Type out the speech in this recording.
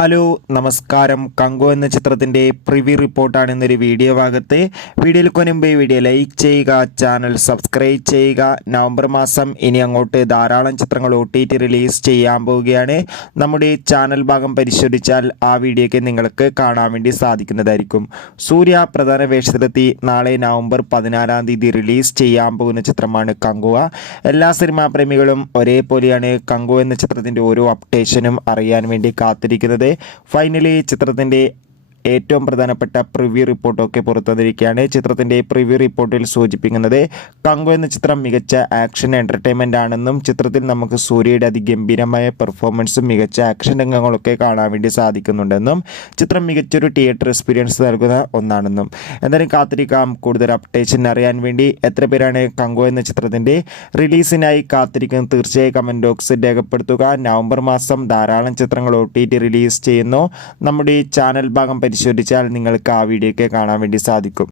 Hello നമസ്കാരം. കങ്കോ എന്ന ചിത്രത്തിൻ്റെ പ്രിവ്യൂ റിപ്പോർട്ടാണ് ഇന്നൊരു വീഡിയോ ഭാഗത്ത്. വീഡിയോയിൽ മുൻപ് വീഡിയോ ലൈക്ക് ചെയ്യുക, ചാനൽ സബ്സ്ക്രൈബ് ചെയ്യുക. നവംബർ മാസം ഇനി അങ്ങോട്ട് ധാരാളം ചിത്രങ്ങൾ OTT റിലീസ് ചെയ്യാൻ പോവുകയാണ്. നമ്മുടെ ചാനൽ ഭാഗം പരിശോധിച്ചാൽ ആ വീഡിയോയ്ക്ക് നിങ്ങൾക്ക് കാണാൻ വേണ്ടി സാധിക്കുന്നതായിരിക്കും. സൂര്യ പ്രധാന വേഷത്തിലെത്തി നാളെ നവംബർ 14 റിലീസ് ചെയ്യാൻ പോകുന്ന ചിത്രമാണ് കങ്കോ. എല്ലാ സിനിമാ പ്രേമികളും ഒരേപോലെയാണ് കങ്കോ എന്ന ചിത്രത്തിൻ്റെ ഓരോ അപ്ഡേഷനും അറിയാൻ വേണ്ടി കാത്തിരിക്കുന്നത്. ഫൈനലി ചിത്രത്തിൻ്റെ ഏറ്റവും പ്രധാനപ്പെട്ട പ്രിവ്യൂ റിപ്പോർട്ടൊക്കെ പുറത്തുവന്നിരിക്കുകയാണ്. ചിത്രത്തിൻ്റെ പ്രിവ്യൂ റിപ്പോർട്ടിൽ സൂചിപ്പിക്കുന്നത് കങ്കോ എന്ന ചിത്രം മികച്ച ആക്ഷൻ എൻ്റർടൈൻമെൻ്റ് ആണെന്നും ചിത്രത്തിൽ നമുക്ക് സൂര്യയുടെ അതിഗംഭീരമായ പെർഫോമൻസും മികച്ച ആക്ഷൻ രംഗങ്ങളൊക്കെ കാണാൻ വേണ്ടി സാധിക്കുന്നുണ്ടെന്നും ചിത്രം മികച്ചൊരു തിയേറ്റർ എക്സ്പീരിയൻസ് നൽകുന്ന ഒന്നാണെന്നും. എന്തായാലും കാത്തിരിക്കാം. കൂടുതൽ അപ്ഡേഷൻ അറിയാൻ വേണ്ടി എത്ര പേരാണ് കങ്കോ എന്ന ചിത്രത്തിൻ്റെ റിലീസിനായി കാത്തിരിക്കുന്നത്? തീർച്ചയായും കമൻറ്റ് ബോക്സിൽ രേഖപ്പെടുത്തുക. നവംബർ മാസം ധാരാളം ചിത്രങ്ങൾ OTT റിലീസ് ചെയ്യുന്നു. നമ്മുടെ ഈ ചാനൽ ഭാഗം പരിശോധിച്ചാൽ നിങ്ങൾക്ക് ആ വീഡിയോയ്ക്ക് കാണാൻ വേണ്ടി സാധിക്കും.